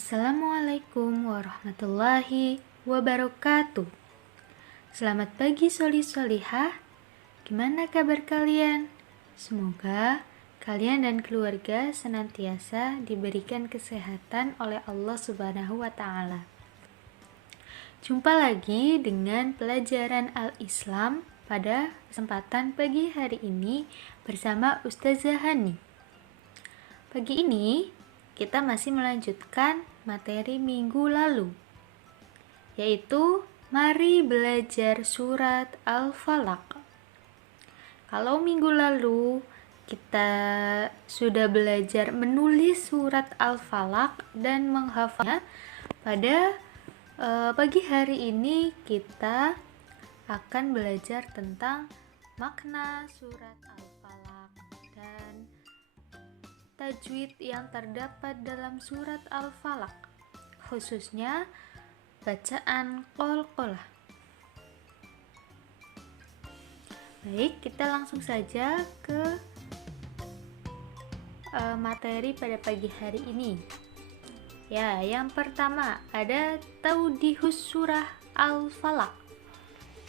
Assalamualaikum warahmatullahi wabarakatuh. Selamat pagi soli-solihah. Gimana kabar kalian? Semoga kalian dan keluarga senantiasa diberikan kesehatan oleh Allah Subhanahu wa Ta'ala. Jumpa lagi dengan pelajaran Al-Islam pada kesempatan pagi hari ini bersama Ustazah Hani. Pagi ini kita masih melanjutkan materi minggu lalu, yaitu mari belajar surat Al-Falaq. Kalau minggu lalu kita sudah belajar menulis surat Al-Falaq dan menghafalnya, pada pagi hari ini kita akan belajar tentang makna surat Al-Falaq dan tajwid yang terdapat dalam surat Al-Falaq, khususnya bacaan qalqalah. Baik, kita langsung saja ke materi pada pagi hari ini. Ya, yang pertama ada taudihus surah Al-Falaq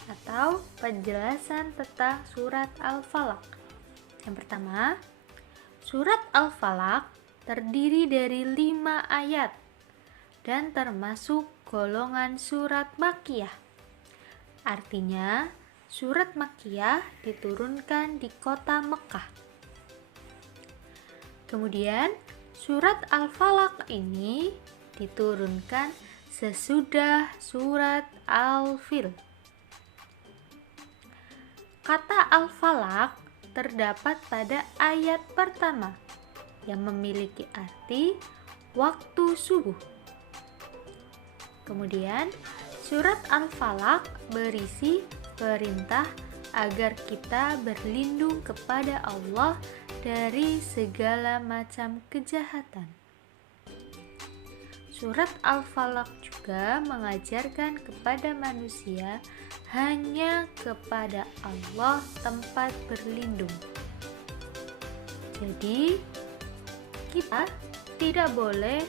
atau penjelasan tentang surat Al-Falaq. Yang pertama, surat Al-Falaq terdiri dari 5 ayat dan termasuk golongan surat Makkiyah. Artinya, surat Makkiyah diturunkan di kota Mekah. Kemudian, surat Al-Falaq ini diturunkan sesudah surat Al-Fil. Kata Al-Falaq terdapat pada ayat pertama yang memiliki arti waktu subuh. Kemudian, surat Al-Falaq berisi perintah agar kita berlindung kepada Allah dari segala macam kejahatan. Surat Al-Falaq juga mengajarkan kepada manusia hanya kepada Allah tempat berlindung. Jadi, kita tidak boleh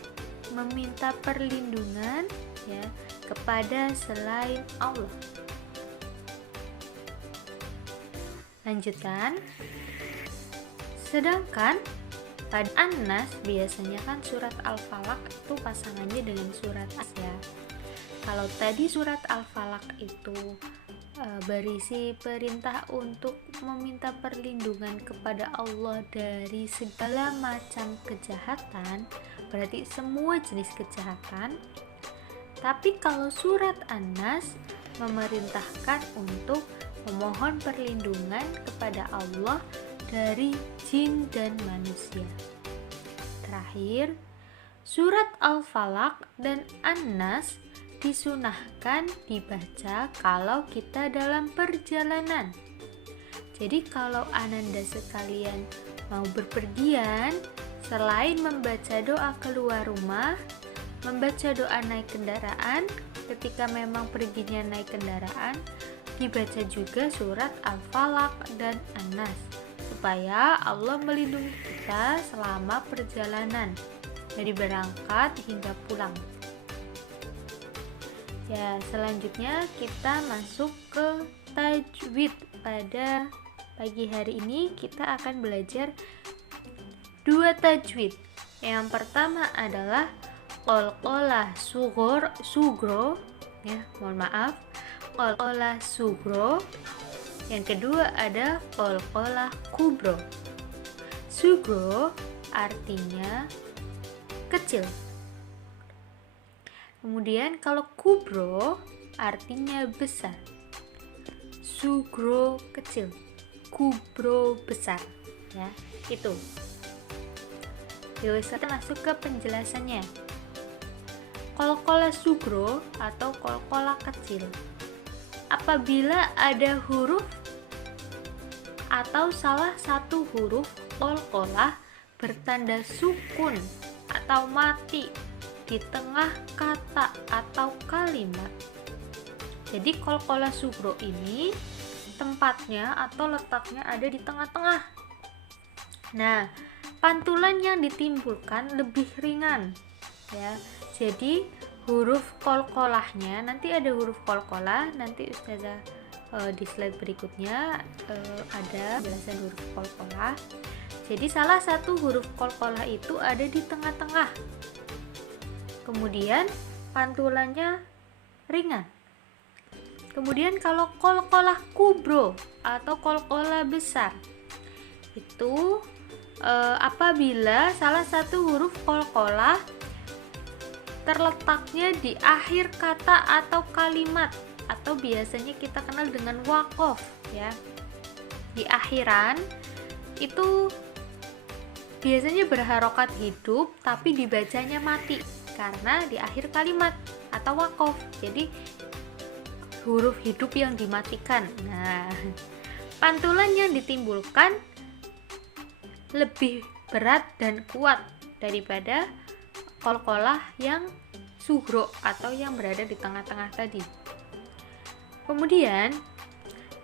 meminta perlindungan kepada selain Allah. Lanjutkan. Sedangkan pada An-Nas biasanya kan surat Al-Falaq itu pasangannya dengan surat As ya. Kalau tadi surat Al-Falaq itu berisi perintah untuk meminta perlindungan kepada Allah dari segala macam kejahatan, berarti semua jenis kejahatan. Tapi kalau surat An-Nas memerintahkan untuk memohon perlindungan kepada Allah dari jin dan manusia. Terakhir, surat Al-Falaq dan An-Nas disunahkan dibaca kalau kita dalam perjalanan. Jadi kalau Ananda sekalian mau berpergian, selain membaca doa keluar rumah, membaca doa naik kendaraan, ketika memang perginya naik kendaraan, dibaca juga surat Al-Falaq dan An-Nas, supaya Allah melindungi kita selama perjalanan, dari berangkat hingga pulang. Ya, selanjutnya kita masuk ke tajwid. Pada pagi hari ini kita akan belajar 2 tajwid. Yang pertama adalah qalqalah sugro, qalqalah sugro. Yang kedua ada qalqalah kubro. Sugro artinya kecil. Kemudian kalau kubro artinya besar. Sugro kecil, kubro besar, ya, itu. Yuk, kita masuk ke penjelasannya. Qalqalah sugro atau qalqalah kecil, apabila ada huruf atau salah satu huruf qalqalah bertanda sukun atau mati di tengah kata atau kalimat. Jadi qalqalah sugro ini tempatnya atau letaknya ada di tengah-tengah. Nah, pantulan yang ditimbulkan lebih ringan ya. Jadi huruf qalqalahnya, nanti ada huruf qalqalah, nanti Ustazah di slide berikutnya ada penjelasan huruf qalqalah. Jadi salah satu huruf qalqalah itu ada di tengah-tengah. Kemudian pantulannya ringan. Kemudian kalau qalqalah kubro atau qalqalah besar, itu apabila salah satu huruf qalqalah terletaknya di akhir kata atau kalimat, atau biasanya kita kenal dengan waqaf ya. Di akhiran itu biasanya berharokat hidup tapi dibacanya mati karena di akhir kalimat atau waqaf. Jadi huruf hidup yang dimatikan. Nah, pantulan yang ditimbulkan lebih berat dan kuat daripada qalqalah yang sughro atau yang berada di tengah-tengah tadi. Kemudian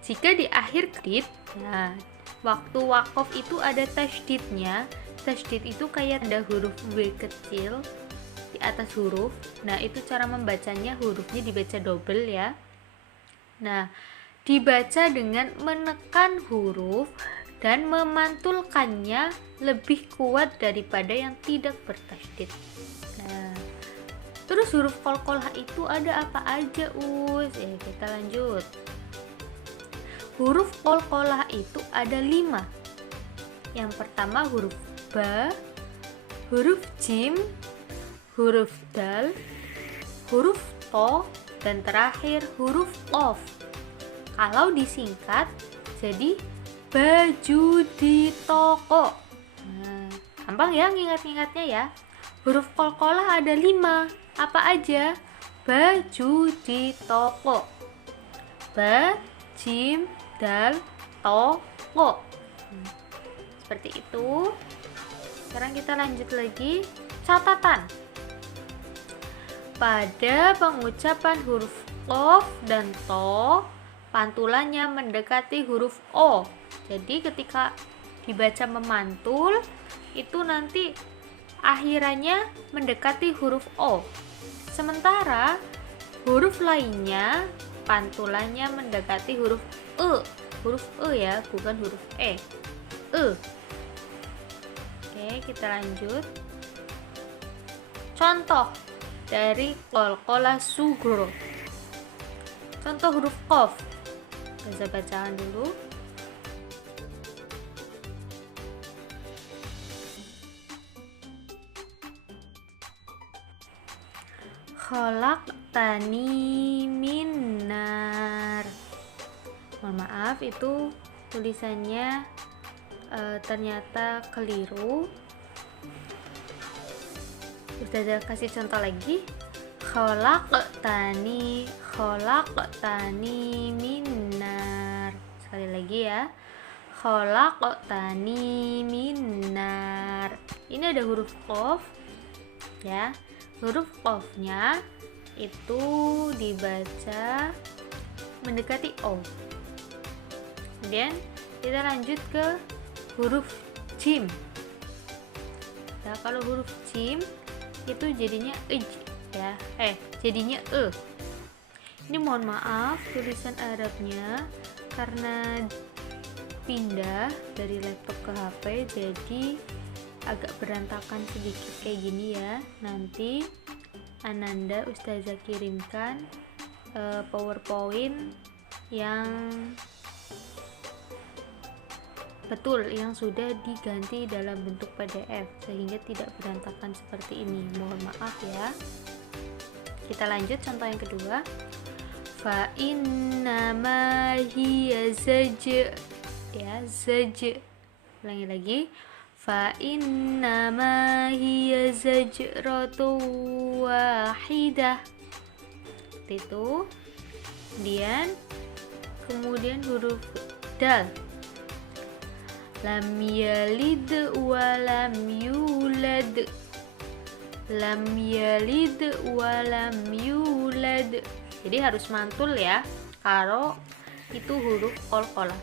jika di akhir tasydid, nah waktu waqaf itu ada tasydidnya. Tasydid itu kayak ada huruf W kecil di atas huruf. Nah, itu cara membacanya, hurufnya dibaca double ya. Nah, dibaca dengan menekan huruf dan memantulkannya lebih kuat daripada yang tidak bertasydid. Nah, terus huruf qalqalah itu ada apa aja, Us? Kita lanjut. Huruf qalqalah itu ada 5. Yang pertama huruf ba, huruf jim, huruf dal, huruf to, dan terakhir huruf qaf. Kalau disingkat jadi baju di toko. Nah, gampang ya ngingat-ngingatnya ya. Huruf qalqalah ada 5. Apa aja? Baju di toko. Ba, jim, dal, toko. Seperti itu. Sekarang kita lanjut lagi. Catatan. Pada pengucapan huruf qaf dan to, pantulannya mendekati huruf o. Jadi ketika dibaca memantul, itu nanti akhirannya mendekati huruf o. Sementara huruf lainnya pantulannya mendekati huruf e. Huruf e ya, bukan huruf e. E. Oke, kita lanjut. Contoh dari qalqalah sughro. Contoh huruf qaf. Bisa bacaan dulu. Khalaqtani min nar. Mohon maaf, itu tulisannya ternyata keliru. Ustazah kasih contoh lagi. Khalaqtani min nar. Sekali lagi ya. Khalaqtani min nar. Ini ada huruf qaf ya. Huruf qafnya itu dibaca mendekati o. Kemudian kita lanjut ke huruf jim. Nah, kalau huruf jim itu jadinya ya. Jadinya e. Ini mohon maaf tulisan Arabnya karena pindah dari laptop ke HP jadi agak berantakan sedikit kayak gini ya. Nanti Ananda Ustazah kirimkan PowerPoint yang betul, yang sudah diganti dalam bentuk PDF sehingga tidak berantakan seperti ini. Mohon maaf ya. Kita lanjut contoh yang kedua. Fa innama hiya zaj. Ya, zaj. Ulangi lagi. Fa innama hiya zajratu wahidah. Itu. Kemudian huruf dal. Lam yalid wa lam yulad. Lam yalid wa lam yulad. Jadi harus mantul ya kalau itu huruf qalqalah.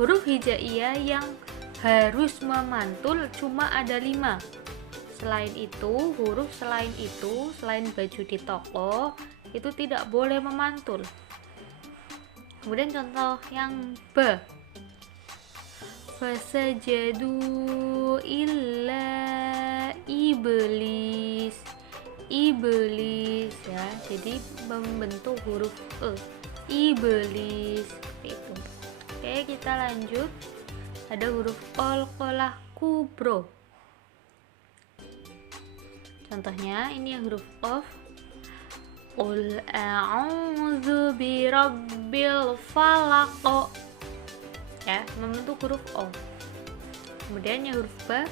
Huruf hijaiyah yang harus memantul cuma ada 5. Selain itu, huruf selain baju di toko itu tidak boleh memantul. Kemudian contoh yang B, fasajadu illa iblis ya, jadi membentuk huruf E, iblis seperti itu. Oke, kita lanjut. Ada huruf qalqalah kubro. Contohnya ini yang huruf qaf, qul a'udzu birabbil falaq, ya, membentuk huruf O. Kemudian yang huruf Ba,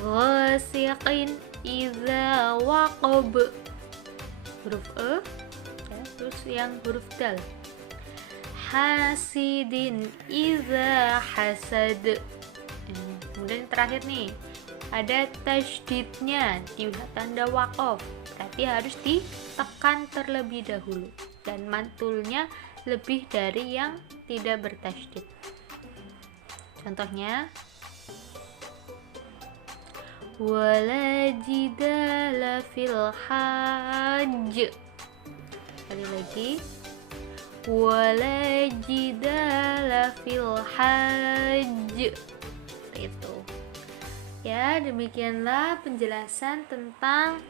ghasiqin idza waqab, huruf E, ya. Terus yang huruf Dal, hasidin idza hasad. Kemudian yang terakhir nih, ada tasydidnya di tanda waqaf, berarti harus ditekan terlebih dahulu dan mantulnya lebih dari yang tidak bertasydid. Contohnya, wala jidala fil hajj. Sekali lagi, wala jidala fil hajj. Itu ya, demikianlah penjelasan tentang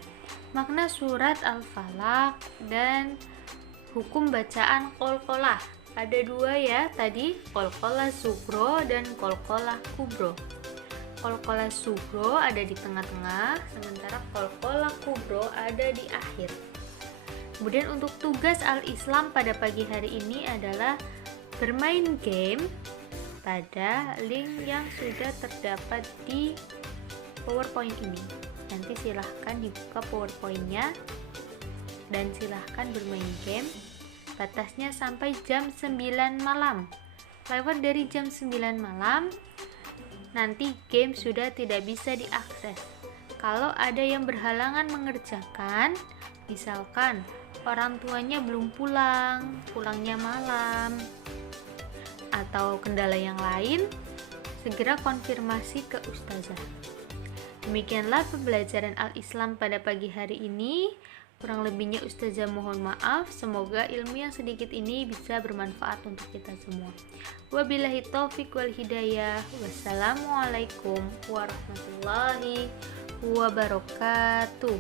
makna surat Al-Falaq dan hukum bacaan qalqalah. Ada dua ya tadi, qalqalah sugro dan qalqalah kubro. Qalqalah sugro ada di tengah-tengah, sementara qalqalah kubro ada di akhir. Kemudian untuk tugas Al-Islam pada pagi hari ini adalah bermain game pada link yang sudah terdapat di PowerPoint ini. Nanti silahkan dibuka PowerPoint-nya dan silahkan bermain game. Batasnya sampai jam 9 malam. Lewat dari jam 9 malam, nanti game sudah tidak bisa diakses. Kalau ada yang berhalangan mengerjakan, misalkan orang tuanya belum pulang, pulangnya malam, atau kendala yang lain, segera konfirmasi ke ustazah. Demikianlah pembelajaran Al-Islam pada pagi hari ini. Kurang lebihnya ustazah mohon maaf. Semoga ilmu yang sedikit ini bisa bermanfaat untuk kita semua. Wabillahi taufiq wal hidayah. Wassalamualaikum warahmatullahi wabarakatuh.